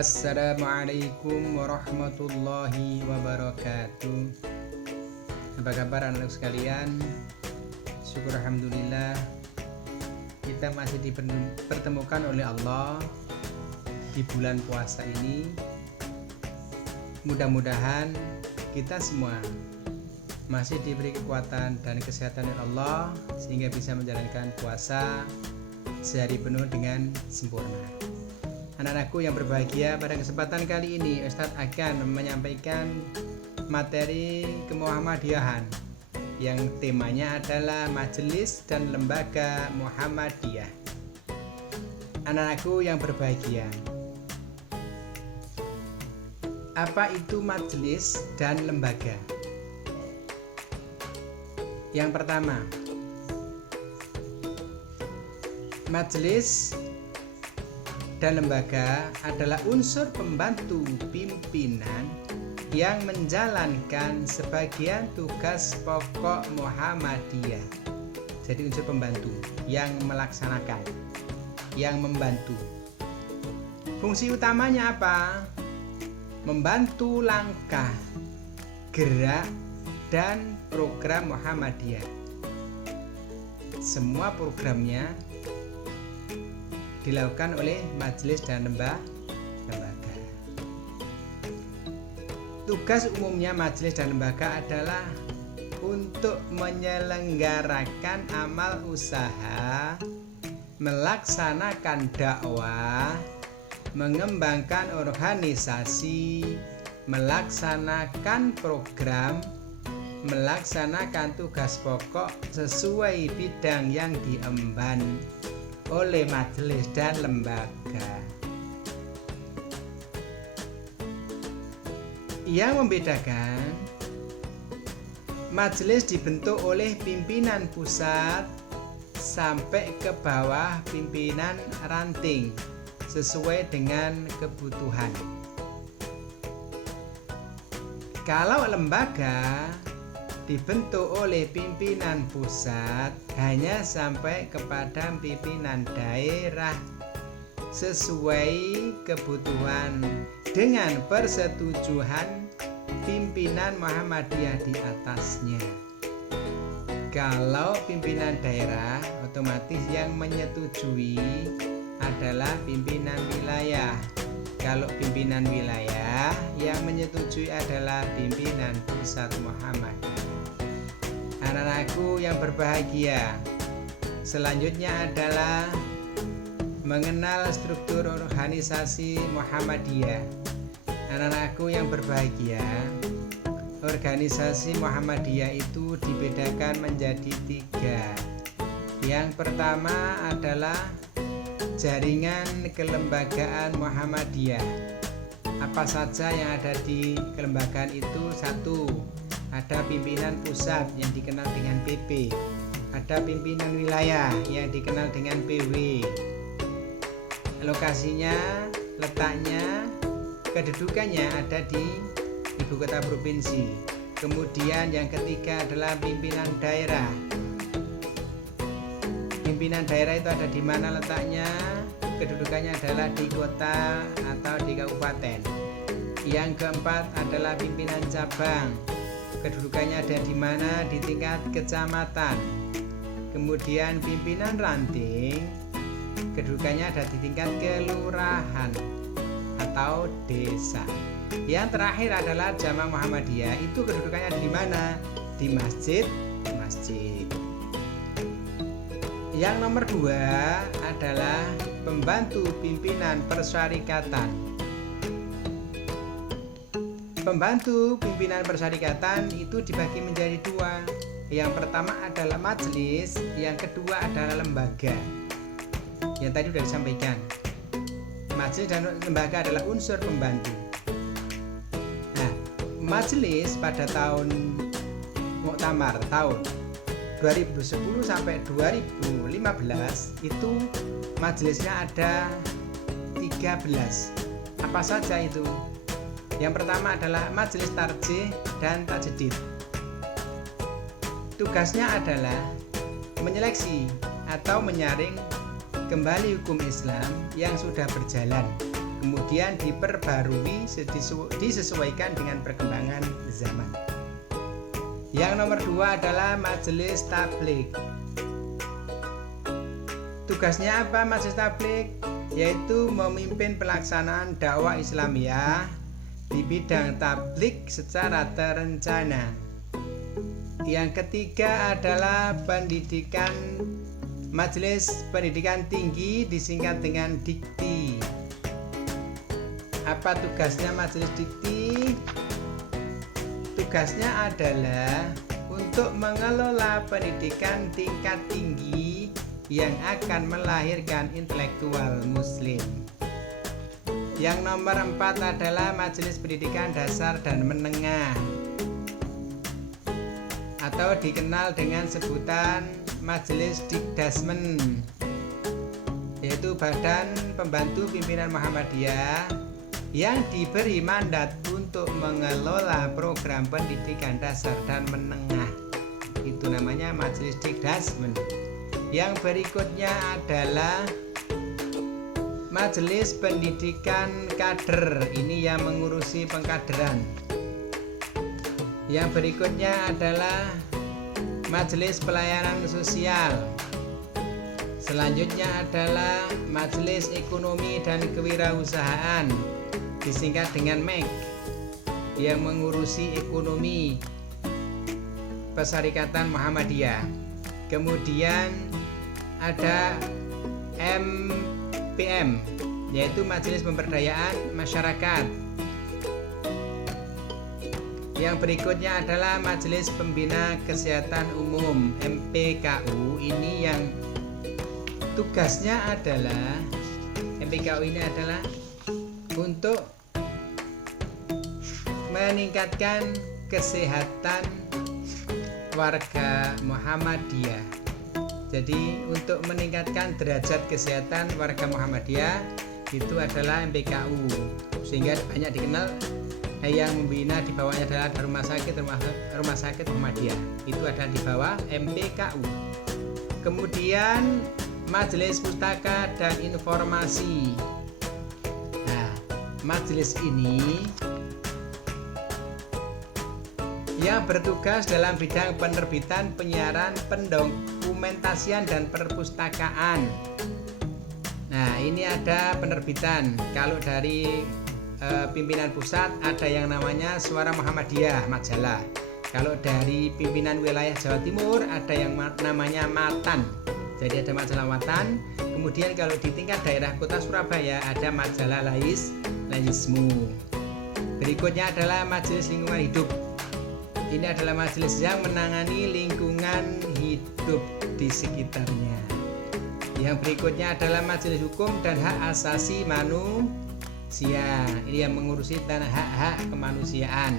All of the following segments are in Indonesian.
Assalamualaikum warahmatullahi wabarakatuh. Apa kabar anak-anak sekalian? Syukur alhamdulillah kita masih dipertemukan oleh Allah di bulan puasa ini. Mudah-mudahan kita semua masih diberi kekuatan dan kesehatan dari Allah sehingga bisa menjalankan puasa sehari penuh dengan sempurna. Anak-anakku yang berbahagia, pada kesempatan kali ini Ustadz akan menyampaikan materi kemuhammadiyahan yang temanya adalah Majelis dan Lembaga Muhammadiyah. Anak-anakku yang berbahagia, apa itu majelis dan lembaga? Yang pertama, majelis dan lembaga adalah unsur pembantu pimpinan yang menjalankan sebagian tugas pokok Muhammadiyah. Jadi unsur pembantu yang melaksanakan, yang membantu. Fungsi utamanya apa? Membantu langkah, gerak, dan program Muhammadiyah. Semua programnya dilakukan oleh majelis dan lembaga. Tugas umumnya majelis dan lembaga adalah untuk menyelenggarakan amal usaha, melaksanakan dakwah, mengembangkan organisasi, melaksanakan program, melaksanakan tugas pokok sesuai bidang yang diemban oleh majelis dan lembaga. Yang membedakan, majelis dibentuk oleh pimpinan pusat sampai ke bawah pimpinan ranting sesuai dengan kebutuhan. Kalau lembaga dibentuk oleh pimpinan pusat hanya sampai kepada pimpinan daerah sesuai kebutuhan dengan persetujuan pimpinan Muhammadiyah di atasnya. Kalau pimpinan daerah, otomatis yang menyetujui adalah pimpinan wilayah. Kalau pimpinan wilayah, yang menyetujui adalah pimpinan pusat Muhammadiyah. Anak-anakku yang berbahagia, selanjutnya adalah mengenal struktur organisasi Muhammadiyah. Anak-anakku yang berbahagia, organisasi Muhammadiyah itu dibedakan menjadi 3. Yang pertama adalah jaringan kelembagaan Muhammadiyah. Apa saja yang ada di kelembagaan itu? 1. Ada pimpinan pusat yang dikenal dengan PP. Ada pimpinan wilayah yang dikenal dengan PW. Lokasinya, letaknya, kedudukannya ada di ibu kota provinsi. Kemudian yang ketiga adalah pimpinan daerah. Pimpinan daerah itu ada di mana letaknya? Kedudukannya adalah di kota atau di kabupaten. Yang keempat adalah pimpinan cabang. Kedudukannya ada di mana? Di tingkat kecamatan. Kemudian pimpinan ranting, kedudukannya ada di tingkat kelurahan atau desa. Yang terakhir adalah Jamaah Muhammadiyah. Itu kedudukannya ada di mana? Di masjid. Yang nomor 2 adalah pembantu pimpinan persyarikatan. Pembantu pimpinan persyarikatan itu dibagi menjadi 2. Yang pertama adalah majelis, yang kedua adalah lembaga. Yang tadi sudah disampaikan, majelis dan lembaga adalah unsur pembantu. Nah, majelis pada tahun Muktamar tahun 2010 sampai 2015 itu majelisnya ada 13. Apa saja itu? Yang pertama adalah majelis tarjih dan tajdid. Tugasnya adalah menyeleksi atau menyaring kembali hukum Islam yang sudah berjalan, kemudian diperbarui disesuaikan dengan perkembangan zaman. Yang nomor 2 adalah Majelis Tabligh. Tugasnya apa Majelis Tabligh? Yaitu memimpin pelaksanaan dakwah Islamiyah di bidang tabligh secara terencana. Yang ketiga adalah pendidikan. Majelis Pendidikan Tinggi disingkat dengan Dikti. Apa tugasnya Majelis Dikti? Tugasnya adalah untuk mengelola pendidikan tingkat tinggi yang akan melahirkan intelektual muslim. Yang nomor 4 adalah Majelis Pendidikan Dasar dan Menengah, atau dikenal dengan sebutan Majelis Dikdasmen, yaitu badan pembantu pimpinan Muhammadiyah yang diberi mandat untuk mengelola program pendidikan dasar dan menengah. Itu namanya Majelis Dikdasmen. Yang berikutnya adalah Majelis Pendidikan Kader, ini yang mengurusi pengkaderan. Yang berikutnya adalah Majelis Pelayanan Sosial. Selanjutnya adalah Majelis Ekonomi dan Kewirausahaan, disingkat dengan MEK, yang mengurusi ekonomi Persyarikatan Muhammadiyah. Kemudian ada MPM, yaitu Majelis Pemberdayaan Masyarakat. Yang berikutnya adalah Majelis Pembina Kesehatan Umum MPKU. Ini yang tugasnya adalah MPKU ini adalah untuk meningkatkan kesehatan warga Muhammadiyah. Jadi untuk meningkatkan derajat kesehatan warga Muhammadiyah itu adalah MPKU, sehingga banyak dikenal. Yang membina di bawahnya adalah rumah sakit Muhammadiyah, itu ada di bawah MPKU. Kemudian Majelis Pustaka dan Informasi. Nah, majelis ini yang bertugas dalam bidang penerbitan, penyiaran, pendokumentasian, dan perpustakaan. Nah, ini ada penerbitan. Kalau dari pimpinan pusat ada yang namanya Suara Muhammadiyah majalah. Kalau dari pimpinan wilayah Jawa Timur ada yang namanya Matan, jadi ada majalah Matan. Kemudian kalau di tingkat daerah kota Surabaya ada majalah Laismu. Berikutnya adalah Majelis Lingkungan Hidup. Ini adalah majelis yang menangani lingkungan hidup di sekitarnya. Yang berikutnya adalah Majelis Hukum dan Hak Asasi Manusia. Ini yang mengurusi tentang hak-hak kemanusiaan.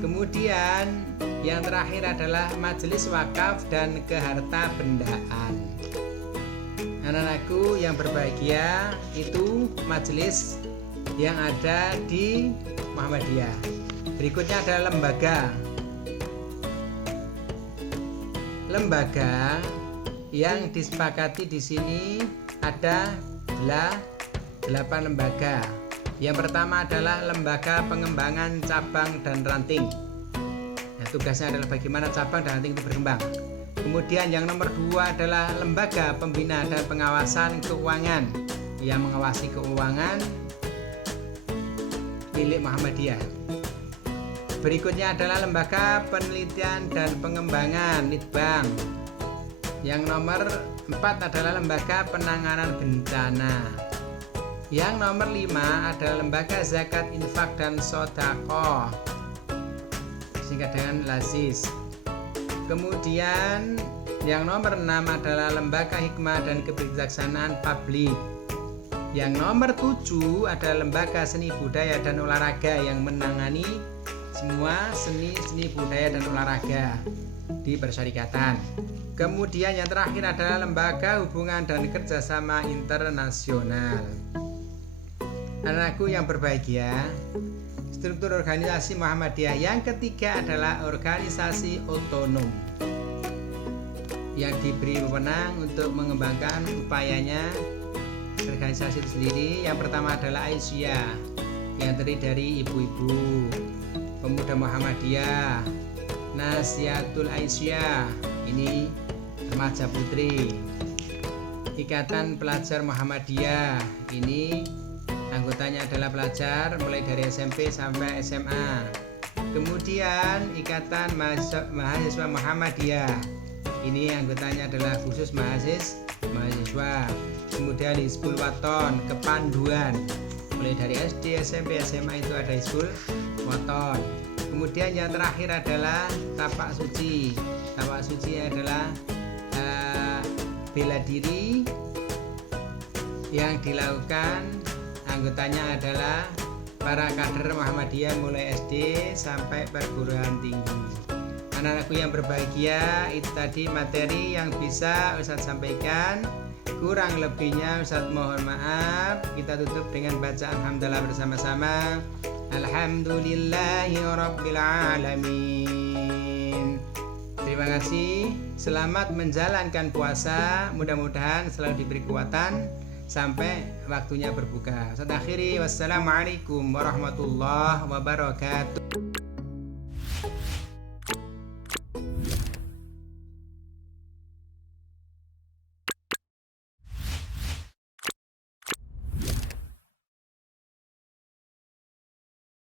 Kemudian yang terakhir adalah Majelis Wakaf dan Kehartabendaan. Anak-anakku yang berbahagia, itu majelis yang ada di Muhammadiyah. Berikutnya adalah lembaga yang disepakati di sini ada 8 lembaga. Yang pertama adalah Lembaga Pengembangan Cabang dan Ranting. Nah, tugasnya adalah bagaimana cabang dan ranting itu berkembang. Kemudian yang nomor 2 adalah Lembaga Pembina dan Pengawasan Keuangan, yang mengawasi keuangan milik Muhammadiyah. Berikutnya adalah Lembaga Penelitian dan Pengembangan Litbang. Yang nomor 4 adalah Lembaga Penanganan Bencana. Yang nomor 5 adalah Lembaga Zakat, Infak, dan Sodaqoh, singkat dengan LAZIS. Kemudian yang nomor 6 adalah Lembaga Hikmah dan Kebijaksanaan Publik. Yang nomor 7 adalah Lembaga Seni Budaya dan Olahraga, yang menangani semua seni budaya dan olahraga di persyarikatan. Kemudian yang terakhir adalah Lembaga Hubungan dan Kerjasama Internasional. Anakku yang berbahagia, struktur organisasi Muhammadiyah yang ketiga adalah organisasi otonom. yang diberi wewenang untuk mengembangkan upayanya organisasi itu sendiri. Yang pertama adalah Aisyah, yang terdiri dari ibu-ibu, pemuda Muhammadiyah, Nasihatul Aisyah, ini remaja putri, Ikatan Pelajar Muhammadiyah, ini anggotanya adalah pelajar mulai dari SMP sampai SMA. Kemudian Ikatan Mahasiswa Muhammadiyah, ini anggotanya adalah khusus mahasiswa. Kemudian Hizbul Waton, kepanduan mulai dari SD, SMP, SMA itu ada Hizbul Waton. Kemudian yang terakhir adalah Tapak Suci. Tapak Suci adalah bela diri yang dilakukan, anggotanya adalah para kader Muhammadiyah mulai SD sampai perguruan tinggi. Anak-anakku yang berbahagia, itu tadi materi yang bisa Ustadz sampaikan. Kurang lebihnya Ustadz mohon maaf. Kita tutup dengan bacaan hamdalah bersama-sama. Alhamdulillahirabbil alamin. Terima kasih. Selamat menjalankan puasa. Mudah-mudahan selalu diberi kekuatan sampai waktunya berbuka. Ustadz akhiri, wassalamualaikum warahmatullahi wabarakatuh.